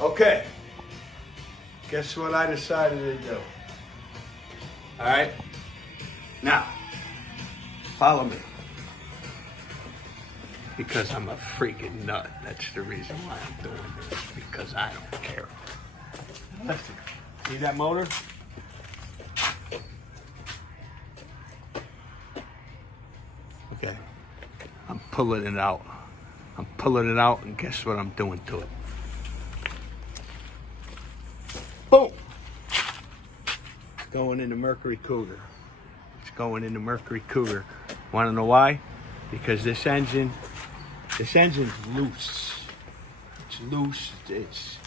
Okay. Guess what I decided to do? All right. Now, follow me. Because I'm a freaking nut. That's the reason why I'm doing this. Because I don't care. Listen, see that motor? Okay. I'm pulling it out. I'm pulling it out, and guess what I'm doing to it? Boom! It's going in the Mercury Cougar. It's going in the Mercury Cougar. Want to know why? Because this engine's loose. It's loose. It's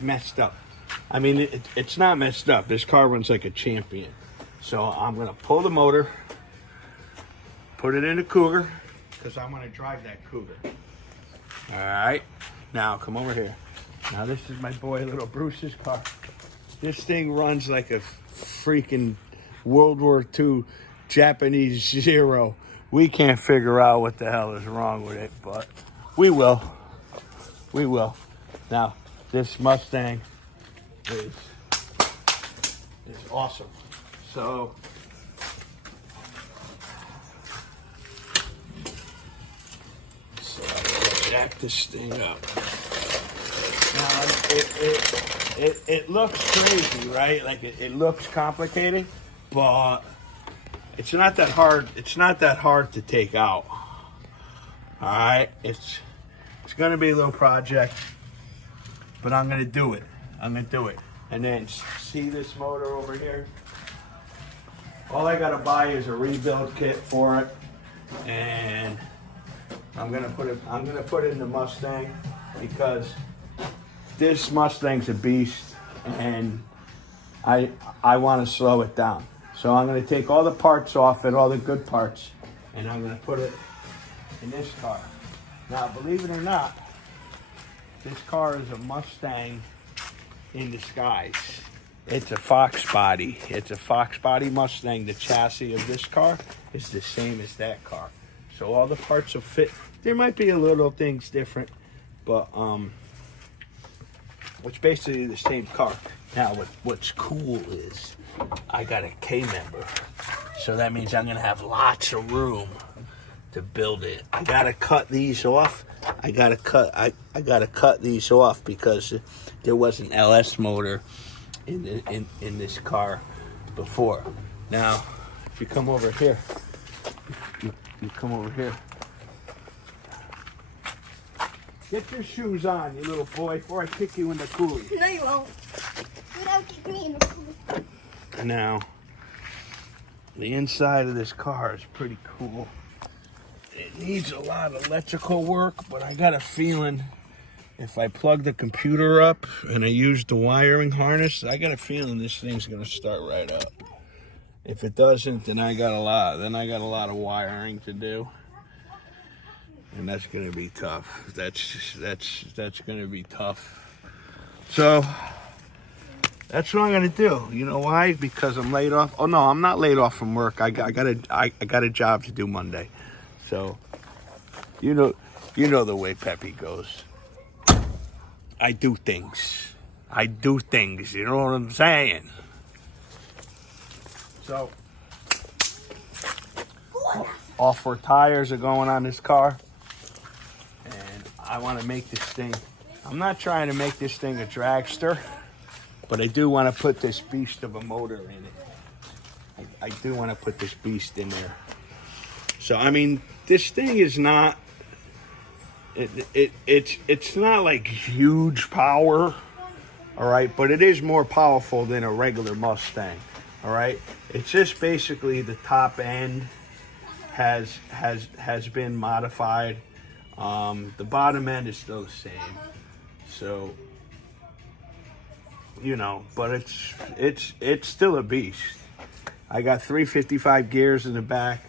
messed up. I mean, it's not messed up. This car runs like a champion. So I'm gonna pull the motor, put it in the Cougar, because I want to drive that Cougar. All right. Now come over here. Now this is my boy, little Bruce's car. This thing runs like a freaking World War II Japanese Zero. We can't figure out what the hell is wrong with it, but we will. We will. Now, this Mustang is awesome. So, I jack this thing up. Now, it looks crazy, right? Like it looks complicated, but it's not that hard. It's not that hard to take out. All right, it's gonna be a little project, but I'm gonna do it. I'm gonna do it. And then see this motor over here? All I gotta buy is a rebuild kit for it, and I'm gonna put it in the Mustang, because this Mustang's a beast, and I want to slow it down. So I'm going to take all the parts off it, all the good parts, and I'm going to put it in this car. Now, believe it or not, this car is a Mustang in disguise. It's a Fox body. It's a Fox body Mustang. The chassis of this car is the same as that car. So all the parts will fit. There might be a little things different, but it's basically the same car. Now, what's cool is I got a K member, so that means I'm gonna have lots of room to build it. I gotta cut these off. I gotta cut these off because there was an LS motor in this car before. Now, if you come over here, you come over here. Get your shoes on, you little boy, before I kick you in the coolie. No, you won't. You don't kick me in the coolie. Now, the inside of this car is pretty cool. It needs a lot of electrical work, but I got a feeling if I plug the computer up and I use the wiring harness, I got a feeling this thing's gonna start right up. If it doesn't, then I got a lot of wiring to do. And that's gonna be tough. That's gonna be tough. So that's what I'm gonna do. You know why? Because I'm laid off. Oh no, I'm not laid off from work. I got a job to do Monday. So you know the way Pepe goes. I do things. You know what I'm saying? So all 4 tires are going on this car. I want to make this thing, I'm not trying to make this thing a dragster, but I do want to put this beast of a motor in it. I do want to put this beast in there. So, I mean, this thing is not, it's not like huge power, all right, but it is more powerful than a regular Mustang, all right? It's just basically the top end has been modified. The bottom end is still the same, so you know, but it's still a beast. I got 355 gears in the back,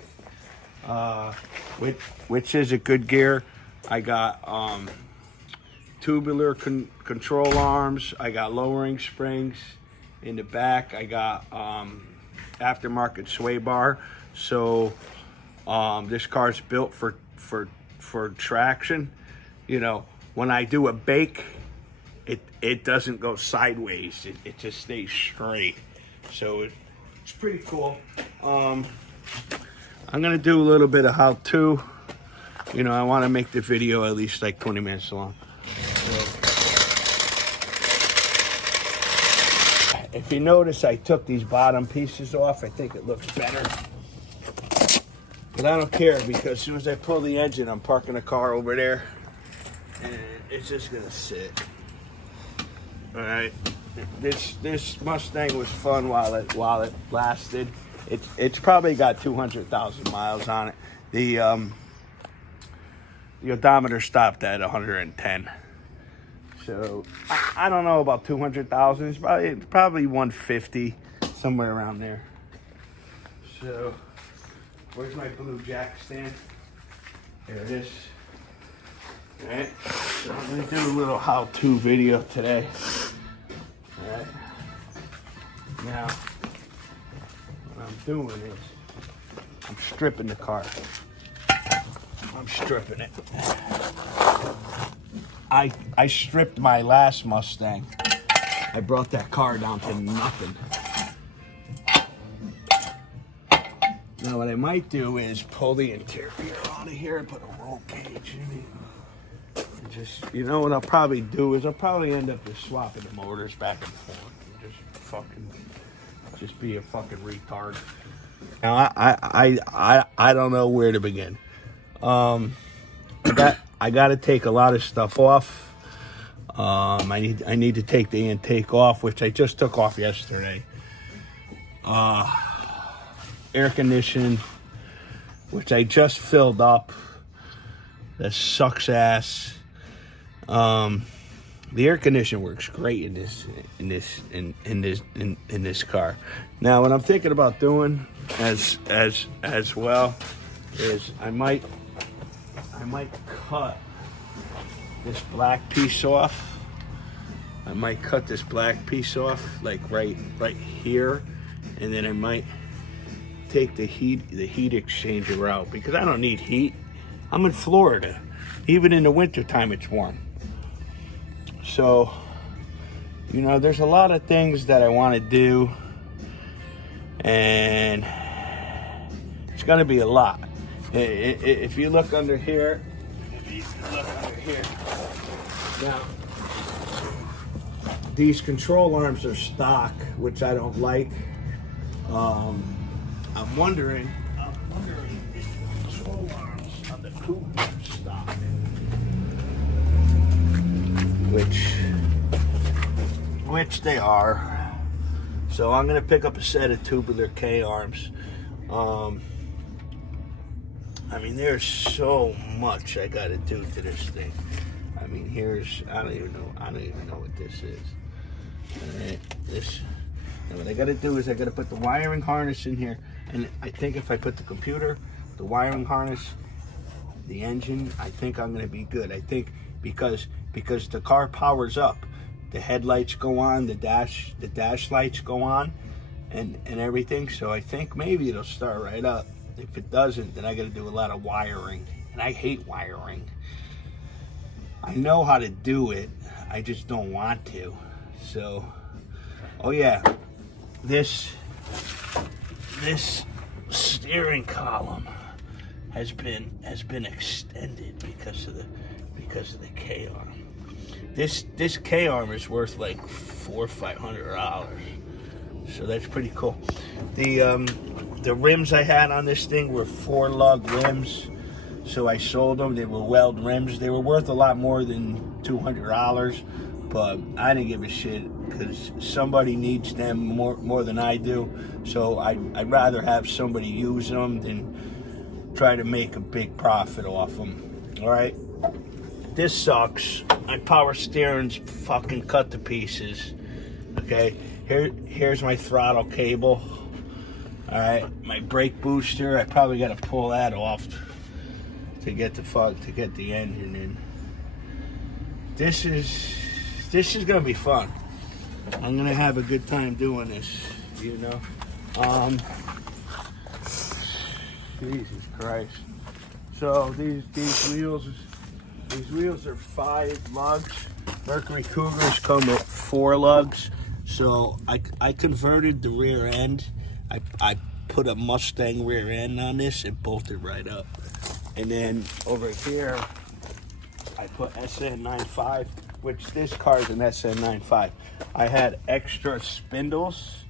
which is a good gear. I got tubular control arms. I got lowering springs in the back. I got aftermarket sway bar. So this car's built for traction. You know, when I do a bake it doesn't go sideways. It just stays straight. So it's pretty cool. I'm gonna do a little bit of how-to. You know, I want to make the video at least like 20 minutes long. So, if you notice, I took these bottom pieces off. I think it looks better. But I don't care, because as soon as I pull the engine, I'm parking the car over there, and it's just gonna sit. All right. This Mustang was fun while it lasted. It's probably got 200,000 miles on it. The odometer stopped at 110. So I don't know about 200,000. It's probably 150, somewhere around there. So where's my blue jack stand? There it is. All right. So I'm gonna do a little how-to video today. All right. Now, what I'm doing is I'm stripping the car. I'm stripping it. I stripped my last Mustang. I brought that car down to nothing. Now what I might do is pull the interior out of here and put a roll cage in it. And just, you know what I'll probably do is I'll probably end up just swapping the motors back and forth and just be a fucking retard. Now I don't know where to begin. I got to take a lot of stuff off. I need to take the intake off, which I just took off yesterday. Air conditioning, which I just filled up. That sucks ass. The air conditioner works great in this car. Now, what I'm thinking about doing as well is I might cut this black piece off. I might cut this black piece off, like right here, and then I might take the heat exchanger out, because I don't need heat. I'm in Florida. Even in the wintertime, it's warm. So, you know, there's a lot of things that I want to do, and it's going to be a lot. If you look under here, now, these control arms are stock, which I don't like. I'm wondering if the control arms on the Cougar are stock, which they are. So I'm gonna pick up a set of tubular K arms. I mean, there's so much I gotta do to this thing. I mean, I don't even know what this is. All right, and what I gotta do is I gotta put the wiring harness in here, and I think if I put the computer, the wiring harness, the engine, I think I'm gonna be good. I think because the car powers up, the headlights go on, the dash lights go on, and everything. So I think maybe it'll start right up. If it doesn't, then I gotta do a lot of wiring, and I hate wiring. I know how to do it, I just don't want to. So, oh yeah, this steering column has been extended because of the K arm. This K arm is worth like $400 or $500, so that's pretty cool. The rims I had on this thing were 4-lug rims, so I sold them. They were weld rims. They were worth a lot more than $200, but I didn't give a shit because somebody needs them more than I do. So I'd rather have somebody use them than try to make a big profit off them. All right, this sucks. My power steering's fucking cut to pieces. Okay, here's my throttle cable. All right, my brake booster, I probably got to pull that off to get the engine in. This is gonna be fun. I'm gonna have a good time doing this, you know. Jesus Christ. So these wheels are 5 lugs. Mercury Cougars come with 4 lugs. So I converted the rear end. I put a Mustang rear end on this and bolted right up. And then over here, I put SN95, which this car is an SN95. I had extra spindles,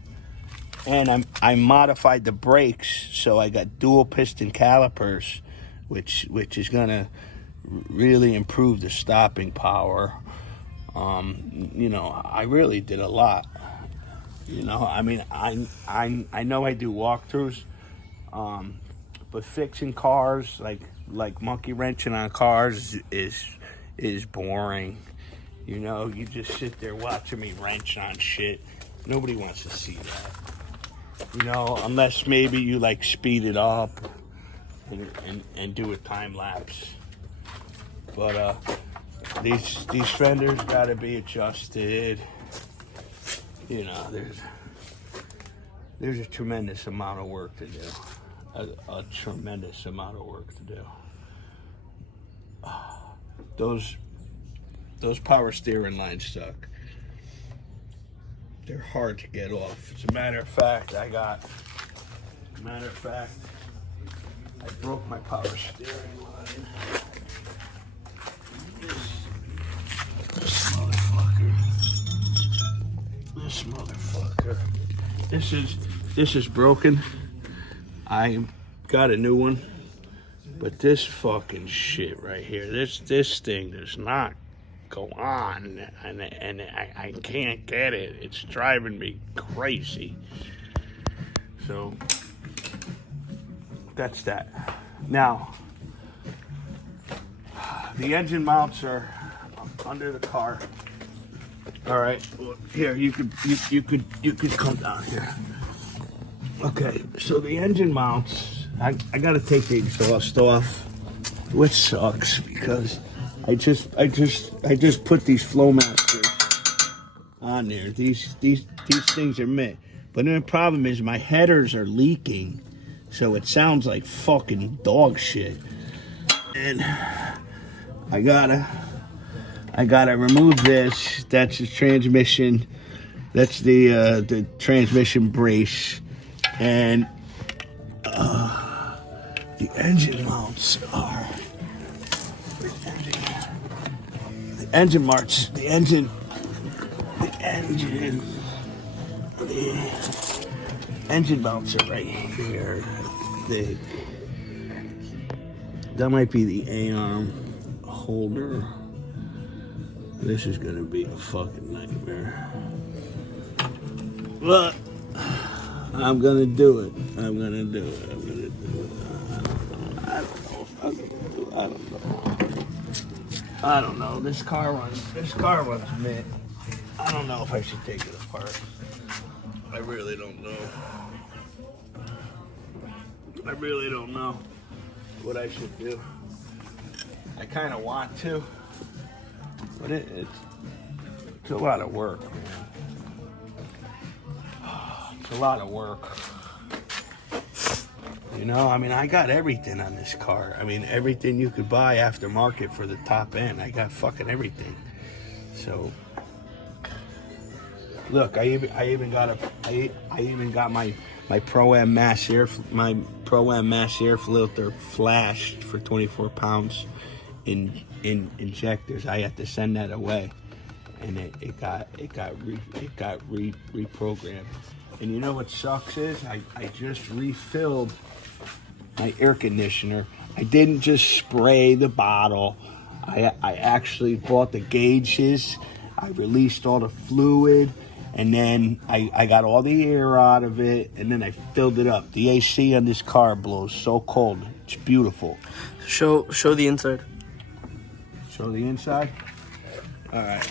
and I modified the brakes, so I got dual piston calipers, which is gonna really improve the stopping power. You know, I really did a lot. You know, I mean, I know I do walkthroughs, but fixing cars like monkey wrenching on cars is boring. You know, you just sit there watching me wrench on shit. Nobody wants to see that. You know, unless maybe you like speed it up and do a time lapse. But these fenders gotta be adjusted. You know, there's a tremendous amount of work to do. A tremendous amount of work to do. Those power steering lines suck. They're hard to get off. As a matter of fact, I broke my power steering line. This motherfucker. This is broken. I got a new one. But this fucking shit right here, this thing does not go on, and I can't get it. It's driving me crazy. So that's that. Now, the engine mounts are under the car. All right, well, here you could come down here. Okay, so the engine mounts. I gotta take the exhaust off, which sucks because I just put these Flowmasters on there. These things are mint, but the problem is my headers are leaking, so it sounds like fucking dog shit. And I gotta remove this. That's the transmission. That's the transmission brace, and the engine mounts are the engine mounts are right here, I think. That might be the A-arm holder. This is gonna be a fucking nightmare. But I'm gonna do it. I don't know. This car runs mint. I don't know if I should take it apart. I really don't know. I really don't know what I should do. I kind of want to, but it's a lot of work, man. It's a lot of work. You know, I mean, I got everything on this car. I mean, everything you could buy aftermarket for the top end. I got fucking everything. So, look, I even got my Pro-Am mass air filter flashed for 24 pounds in injectors. I had to send that away, and it got reprogrammed. And you know what sucks is I just refilled my air conditioner. I didn't just spray the bottle. I actually bought the gauges. I released all the fluid, and then I got all the air out of it, and then I filled it up. The AC on this car blows so cold. It's beautiful. Show the inside. Show the inside? All right.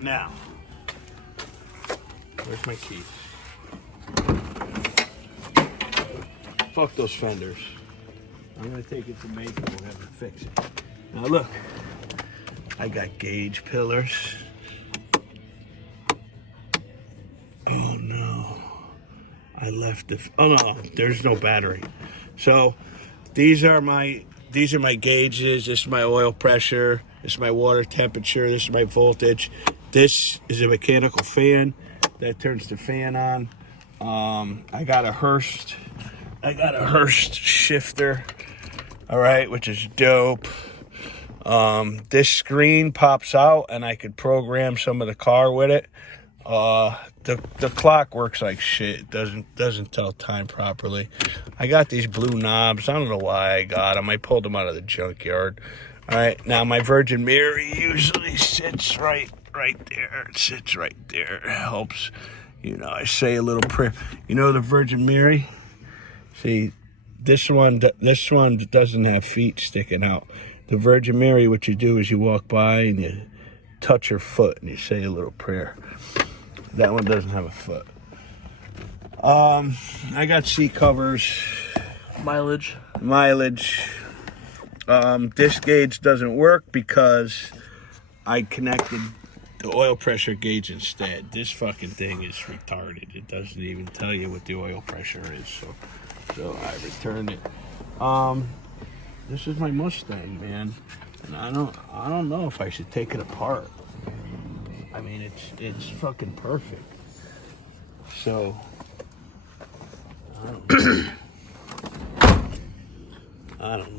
Now, where's my keys? Fuck those fenders. I'm gonna take it to Maple. We'll have to fix it. Now look, I got gauge pillars. Oh no, I left the. Oh no, there's no battery. So these are my these are my gauges. This is my oil pressure. This is my water temperature. This is my voltage. This is a mechanical fan that turns the fan on. I got a Hurst shifter, all right, which is dope. This screen pops out and I could program some of the car with it. The clock works like shit. It doesn't tell time properly. I got these blue knobs. I don't know why I got them. I pulled them out of the junkyard. All right, now my Virgin Mary usually sits right there. It sits right there. It helps. You know, I say a little prayer. You know the Virgin Mary? See, this one doesn't have feet sticking out. The Virgin Mary, what you do is you walk by and you touch her foot and you say a little prayer. That one doesn't have a foot. I got seat covers. Mileage. This gauge doesn't work because I connected the oil pressure gauge instead. This fucking thing is retarded. It doesn't even tell you what the oil pressure is. So I returned it. This is my Mustang, man, and I don't know if I should take it apart. I mean, it's fucking perfect. So I don't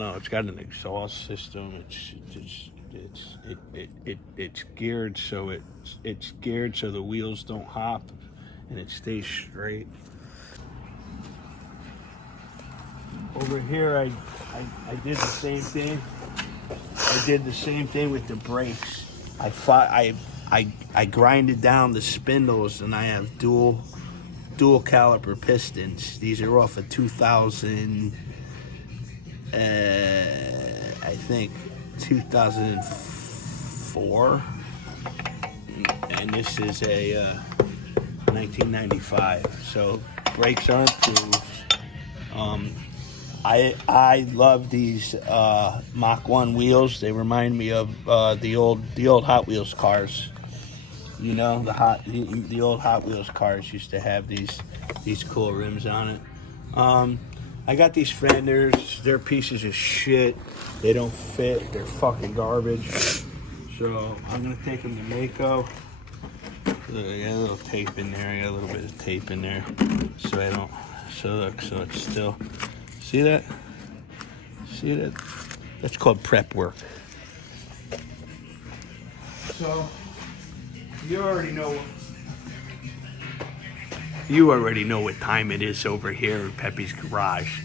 know. It's got an exhaust system. It's geared so the wheels don't hop and it stays straight. Over here, I did the same thing. I did the same thing with the brakes. I grinded down the spindles, and I have dual caliper pistons. These are off of 2000. I think 2004, and this is a 1995. So brakes are improved. I love these Mach 1 wheels. They remind me of the old Hot Wheels cars. You know, the old Hot Wheels cars used to have these cool rims on it. I got these fenders. They're pieces of shit. They don't fit. They're fucking garbage. So I'm gonna take them to Mako. Look, I got a little tape in there. I got a little bit of tape in there, so I don't. So look, so it's still. See that? See that? That's called prep work. So you already know what time it is over here in Pepe's garage.